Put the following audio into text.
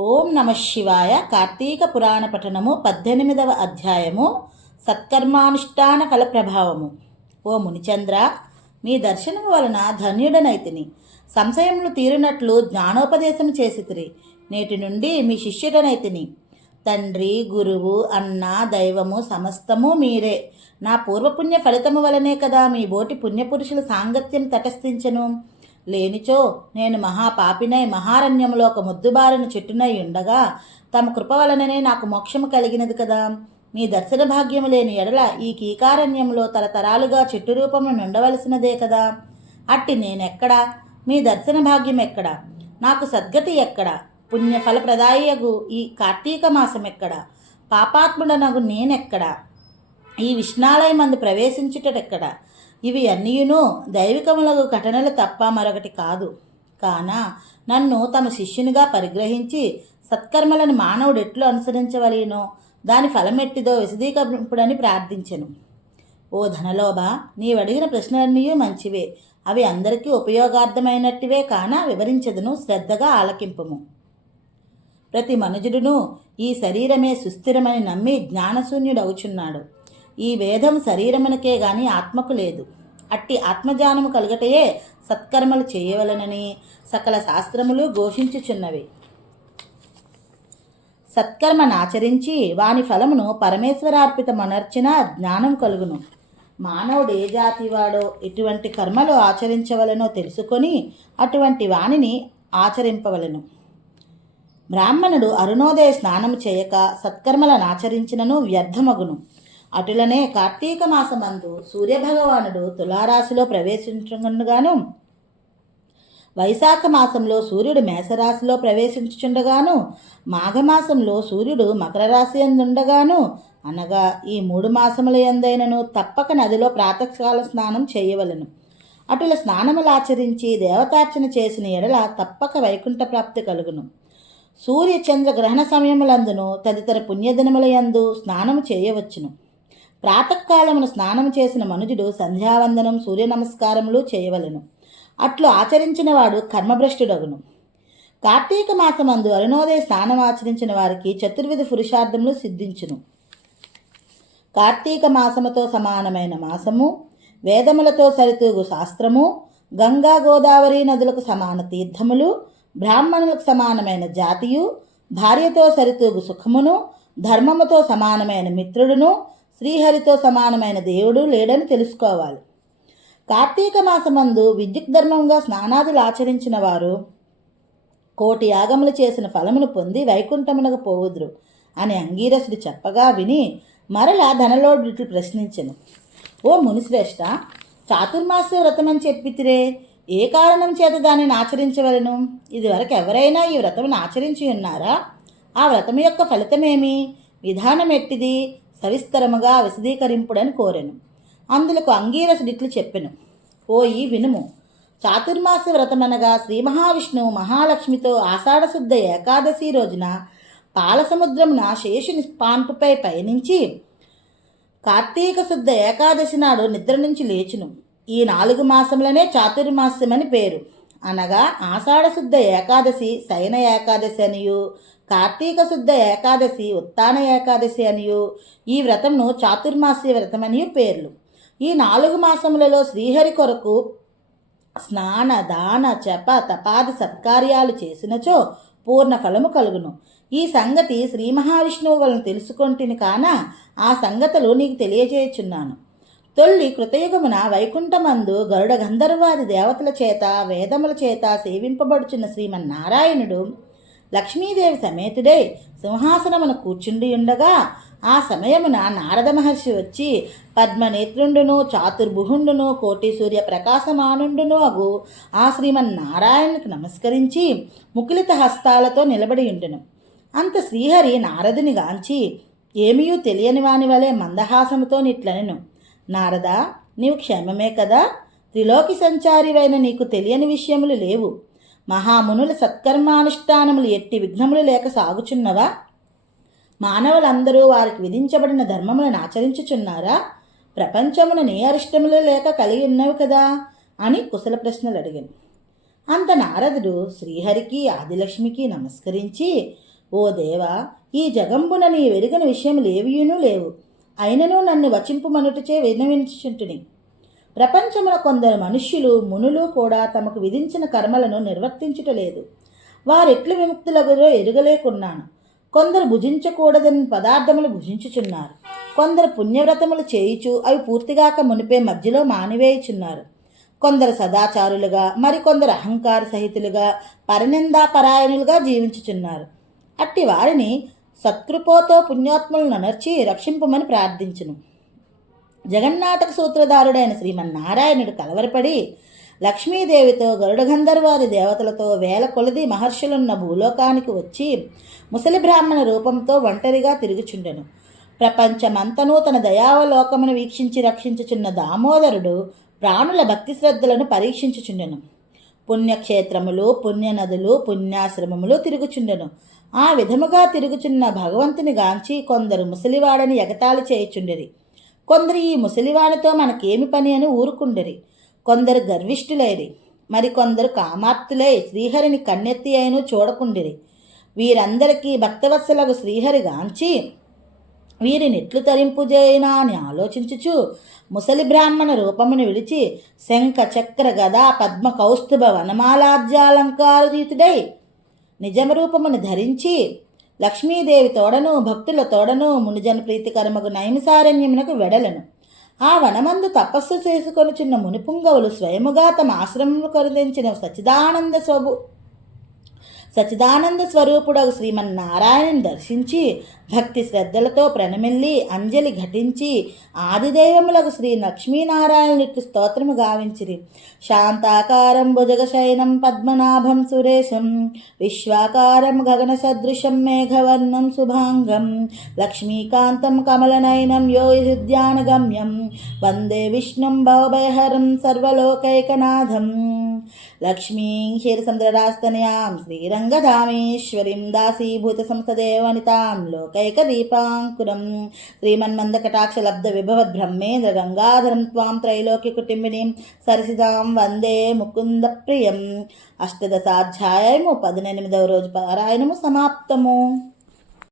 ఓం నమ శివాయ. కార్తీక పురాణ పఠనము పద్దెనిమిదవ అధ్యాయము. సత్కర్మానుష్ఠాన ఫల ప్రభావము. ఓ మునిచంద్ర మీ దర్శనము వలన ధన్యుడనైతిని. సంశయములు తీరినట్లు జ్ఞానోపదేశం చేసితిరి. నేటి నుండి మీ శిష్యుడనైతిని. తండ్రి గురువు అన్న దైవము సమస్తము మీరే. నా పూర్వపుణ్య ఫలితము వలనే కదా మీ బోటి పుణ్యపురుషుల సాంగత్యం తటస్థించను. లేనిచో నేను మహాపాపినై మహారణ్యములో ఒక ముద్దుబారిన చెట్టునై ఉండగా తమ కృప వలననే నాకు మోక్షము కలిగినది కదా. మీ దర్శన భాగ్యము లేని ఎడల ఈ కీకారణ్యంలో తరతరాలుగా చెట్టు రూపమును ఉండవలసినదే కదా. అట్టి నేనెక్కడా? మీ దర్శన భాగ్యం ఎక్కడా? నాకు సద్గతి ఎక్కడా? పుణ్యఫలప్రదాయగు ఈ కార్తీక మాసం ఎక్కడా పాపాత్ముడనగు నేనెక్కడా? ఈ విష్ణాలయమందు ప్రవేశించుటెక్కడ ఇవి అన్నీయును దైవికములకు ఘటనలు తప్ప మరొకటి కాదు. కాన నన్ను తమ శిష్యునిగా పరిగ్రహించి సత్కర్మలను మానవుడు ఎట్లు అనుసరించవలేనో. దాని ఫలమెట్టిదో విశదీకరింపుడని ప్రార్థించెను. ఓ ధనలోభ నీవడిగిన ప్రశ్నలన్నీ మంచివే. అవి అందరికీ ఉపయోగార్థమైనట్టివే కాన వివరించదును శ్రద్ధగా ఆలకింపుము. ప్రతి మనుజుడును ఈ శరీరమే సుస్థిరమని నమ్మి జ్ఞానశూన్యుడవుచున్నాడు. ఈ వేదం శరీరమునకే గాని ఆత్మకు లేదు. అట్టి ఆత్మజ్ఞానము కలుగటయే సత్కర్మలు చేయవలనని సకల శాస్త్రములు ఘోషించుచున్నవి. సత్కర్మనాచరించి వాని ఫలమును పరమేశ్వరార్పితమనర్చిన జ్ఞానం కలుగును. మానవుడు ఏ జాతి వాడో ఎటువంటి కర్మలు ఆచరించవలనో తెలుసుకొని అటువంటి వానిని ఆచరింపవలను. బ్రాహ్మణుడు అరుణోదయ స్నానము చేయక సత్కర్మలను ఆచరించినను వ్యర్థమగును. అటులనే కార్తీక మాసమందు సూర్యభగవానుడు తులారాశిలో ప్రవేశించుండగాను వైశాఖ మాసంలో సూర్యుడు మేషరాశిలో ప్రవేశించుచుండగాను మాఘమాసంలో సూర్యుడు మకర రాశి ఎందుండగాను అనగా ఈ మూడు మాసముల ఎందైనను తప్పక నదిలో ప్రాతకాల స్నానం చేయవలను. అటుల స్నానములాచరించి దేవతార్చన చేసిన ఎడల తప్పక వైకుంఠ ప్రాప్తి కలుగును. సూర్య చంద్ర గ్రహణ సమయములందును తదితర పుణ్యదినముల యందు స్నానము చేయవచ్చును. ప్రాతకాలమున స్నానం చేసిన మనుజుడు సంధ్యావందనం సూర్య నమస్కారములు చేయవలెను. అట్లు ఆచరించిన వాడు కర్మభ్రష్టుడగును. కార్తీక మాసమందు అరుణోదయ స్నానం ఆచరించిన వారికి చతుర్విధ పురుషార్థములు సిద్ధించును. కార్తీక మాసముతో సమానమైన మాసము వేదములతో సరితూగు శాస్త్రము గంగా గోదావరి నదులకు సమాన తీర్థములు బ్రాహ్మణులకు సమానమైన జాతియు భార్యతో సరితూగు సుఖమును ధర్మముతో సమానమైన మిత్రుడును శ్రీహరితో సమానమైన దేవుడు లేడని తెలుసుకోవాలి. కార్తీక మాసమందు విద్యుత్ ధర్మంగా స్నానాదులు ఆచరించిన వారు కోటి యాగములు చేసిన ఫలమును పొంది వైకుంఠమునకు పోవుదురు అని అంగీరసుడు చెప్పగా విని మరలా ధనలోడు ప్రశ్నించెను. ఓ మునిశ్రేష్ట చాతుర్మాస వ్రతమని చెప్పితిరే ఏ కారణం చేత దానిని ఆచరించవలను? ఇదివరకు ఎవరైనా ఈ వ్రతమును ఆచరించి ఉన్నారా? ఆ వ్రతం యొక్క ఫలితమేమి? విధానం ఎట్టిది సవిస్తరముగా విశదీకరింపుడని కోరెను. అందులకు అంగీరసుడిట్లు చెప్పెను. ఓయి వినుము. చాతుర్మాస వ్రతమనగా శ్రీ మహావిష్ణువు మహాలక్ష్మితో ఆషాఢశుద్ధ ఏకాదశి రోజున పాలసముద్రమున శేషుని పాన్పుపై పయనించి కార్తీక శుద్ధ ఏకాదశి నాడు నిద్ర నుంచి లేచును. ఈ నాలుగు మాసములనే చాతుర్మాస్యమని పేరు. అనగా ఆషాఢశుద్ధ ఏకాదశి శయన ఏకాదశి అనియు కార్తీక శుద్ధ ఏకాదశి ఉత్తాన ఏకాదశి అనియు ఈ వ్రతంను చాతుర్మాస్య వ్రతమనియు పేర్లు. ఈ నాలుగు మాసములలో శ్రీహరి కొరకు స్నాన దాన జప తపాది సత్కార్యాలు చేసినచో పూర్ణ ఫలము కలుగును. ఈ సంగతి శ్రీ మహావిష్ణువు వలన తెలుసుకొంటిని కాన ఆ సంగతులు నీకు తెలియజేయుచున్నాను. తొల్లి కృతయుగమున వైకుంఠమందు గరుడ గంధర్వాది దేవతల చేత వేదముల చేత సేవింపబడుచున్న శ్రీమన్నారాయణుడు లక్ష్మీదేవి సమేతుడై సింహాసనమున కూర్చుండి ఉండగా ఆ సమయమున నారద మహర్షి వచ్చి పద్మనేత్రుండును చాతుర్భుహుండును కోటి సూర్య ప్రకాశమానుండును అగు ఆ శ్రీమన్నారాయణకు నమస్కరించి ముకులిత హస్తాలతో నిలబడి ఉండును. అంత శ్రీహరి నారదుని గాంచి ఏమీయూ తెలియని వాని వలె మందహాసముతో నిట్లనెను. నారద నీవు క్షేమమే కదా? త్రిలోకి సంచారివైన నీకు తెలియని విషయములు లేవు. మహామునుల సత్కర్మానుష్ఠానములు ఎట్టి విఘ్నములు లేక సాగుచున్నవా? మానవులందరూ వారికి విధించబడిన ధర్మములను ఆచరించుచున్నారా? ప్రపంచమున నీ అరిష్టములు లేక కలిగి ఉన్నవి కదా? అని కుశల ప్రశ్నలు అడిగాను. అంత నారదుడు శ్రీహరికి ఆదిలక్ష్మికి నమస్కరించి ఓ దేవా ఈ జగంబున నీ వెరుగని విషయములేవియునూ లేవు. అయినను నన్ను వచింపుమనుటచే వినవించుచుంటుని ప్రపంచమున కొందరు మనుష్యులు మునులు కూడా తమకు విధించిన కర్మలను నిర్వర్తించుటలేదు వారెట్లు విముక్తులగురో ఎరుగలేకున్నాను. కొందరు భుజించకూడదని పదార్థములు భుజించుచున్నారు. కొందరు పుణ్యవ్రతములు చేయుచు అవి పూర్తిగాక మునిపే మధ్యలో మానివేయుచున్నారు. కొందరు సదాచారులుగా మరికొందరు అహంకార సహితులుగా పరనిందాపరాయణులుగా జీవించుచున్నారు. అట్టి వారిని సత్కృపోతో పుణ్యాత్ములను అనర్చి రక్షింపమని ప్రార్థించును. జగన్నాటక సూత్రధారుడైన శ్రీమన్నారాయణుడు కలవరపడి లక్ష్మీదేవితో గరుడ గంధర్వాది దేవతలతో వేల కొలది మహర్షులున్న భూలోకానికి వచ్చి ముసలి బ్రాహ్మణ రూపంతో ఒంటరిగా తిరుగుచుండెను. ప్రపంచమంతనూ తన దయావలోకమును వీక్షించి రక్షించుచున్న దామోదరుడు ప్రాణుల భక్తి శ్రద్ధలను పరీక్షించుచుండెను. పుణ్యక్షేత్రములు పుణ్యనదులు పుణ్యాశ్రమములు తిరుగుచుండెను. ఆ విధముగా తిరుగుచున్న భగవంతుని గాంచి కొందరు ముసలివాడని ఎగతాళి చేయుచుండిరి. కొందరు ఈ ముసలివానితో మనకేమి పని అని ఊరుకుండరి. కొందరు గర్విష్ఠులైరి. మరికొందరు కామార్తులై శ్రీహరిని కన్నెత్తి అయిను చూడకుండిరి. వీరందరికీ భక్తవత్సలకు శ్రీహరి గాంచి వీరినెట్లు తరింపు చేయనా అని ఆలోచించుచు ముసలి బ్రాహ్మణ రూపమును విడిచి శంఖ చక్ర గదా పద్మ కౌస్తుభ వనమాలాజ్యాలంకారయుతుడై నిజమ రూపమును ధరించి లక్ష్మీదేవి తోడను భక్తుల తోడను మునిజన ప్రీతికరమకు నైమిసారణ్యమునకు వెడలను. ఆ వనమందు తపస్సు చేసుకొనుచున్న మునిపుంగవులు స్వయముగా తమ ఆశ్రమము కరుదించిన సచిదానంద స్వభు సచిదానంద స్వరూపుడగు శ్రీమన్నారాయణని దర్శించి భక్తి శ్రద్ధలతో ప్రణమిల్లి అంజలి ఘటించి ఆదిదైవములకు శ్రీ లక్ష్మీనారాయణునికి స్తోత్రము గావించిరి. శాంతాకారం భుజగశయనం పద్మనాభం సురేశం విశ్వాకారం గగన సదృశం మేఘవర్ణం శుభాంగం లక్ష్మీకాంతం కమలనయనం యో హృద్యానగమ్యం వందే విష్ణుం భవభయహరం సర్వలోకైకనాథం. లక్ష్మీం క్షీరసంద్రరాస్తనయాం శ్రీరంగధామేశ్వరీం దాసీభూత సంస్థదేవనితాం లోకైకదీపాంకురం. శ్రీమన్మందకటాక్షలబ్ధ విభవద్ బ్రహ్మేంద్ర గంగాధరం త్వాం త్రైలోక్య కుటుంబిని సరసిదాం వందే ముకుంద ప్రియం అష్టదశాధ్యాయము పదినెనిమిదవ రోజు పారాయణము సమాప్తము.